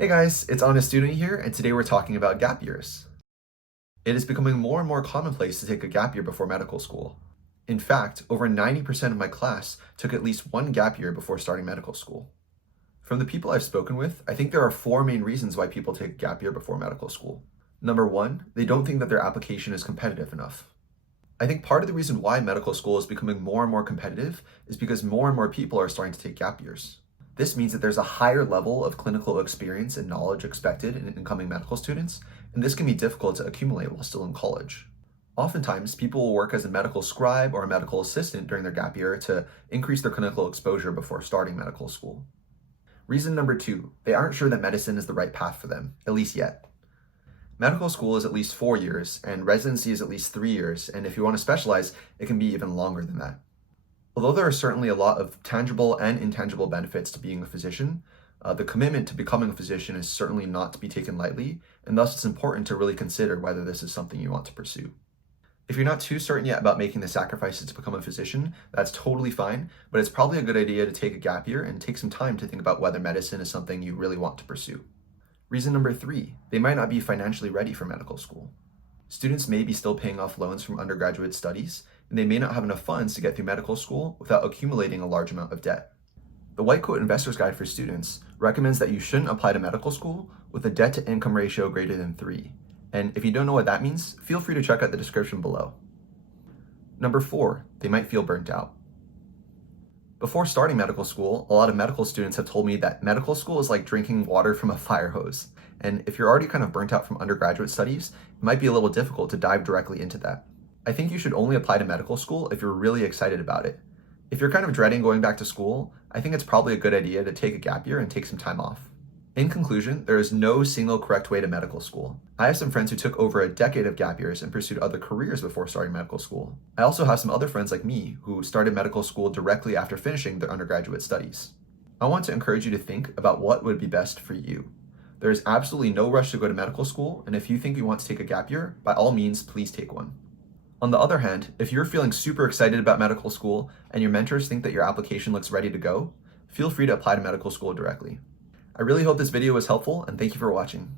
Hey guys, it's Honest Student here, and today we're talking about gap years. It is becoming more and more commonplace to take a gap year before medical school. In fact, over 90% of my class took at least one gap year before starting medical school. From the people I've spoken with, I think there are four main reasons why people take a gap year before medical school. Number one, they don't think that their application is competitive enough. I think part of the reason why medical school is becoming more and more competitive is because more and more people are starting to take gap years. This means that there's a higher level of clinical experience and knowledge expected in incoming medical students, and this can be difficult to accumulate while still in college. Oftentimes, people will work as a medical scribe or a medical assistant during their gap year to increase their clinical exposure before starting medical school. Reason number two, they aren't sure that medicine is the right path for them, at least yet. Medical school is at least 4 years, and residency is at least 3 years, and if you want to specialize, it can be even longer than that. Although there are certainly a lot of tangible and intangible benefits to being a physician, the commitment to becoming a physician is certainly not to be taken lightly, and thus it's important to really consider whether this is something you want to pursue. If you're not too certain yet about making the sacrifices to become a physician, that's totally fine, but it's probably a good idea to take a gap year and take some time to think about whether medicine is something you really want to pursue. Reason number three, they might not be financially ready for medical school. Students may be still paying off loans from undergraduate studies, and they may not have enough funds to get through medical school without accumulating a large amount of debt. The White Coat Investor's Guide for Students recommends that you shouldn't apply to medical school with a debt-to-income ratio greater than 3. And if you don't know what that means, feel free to check out the description below. Number four, they might feel burnt out. Before starting medical school, a lot of medical students have told me that medical school is like drinking water from a fire hose. And if you're already kind of burnt out from undergraduate studies, it might be a little difficult to dive directly into that. I think you should only apply to medical school if you're really excited about it. If you're kind of dreading going back to school, I think it's probably a good idea to take a gap year and take some time off. In conclusion, there is no single correct way to medical school. I have some friends who took over a decade of gap years and pursued other careers before starting medical school. I also have some other friends like me who started medical school directly after finishing their undergraduate studies. I want to encourage you to think about what would be best for you. There is absolutely no rush to go to medical school, and if you think you want to take a gap year, by all means, please take one. On the other hand, if you're feeling super excited about medical school and your mentors think that your application looks ready to go, feel free to apply to medical school directly. I really hope this video was helpful, and thank you for watching.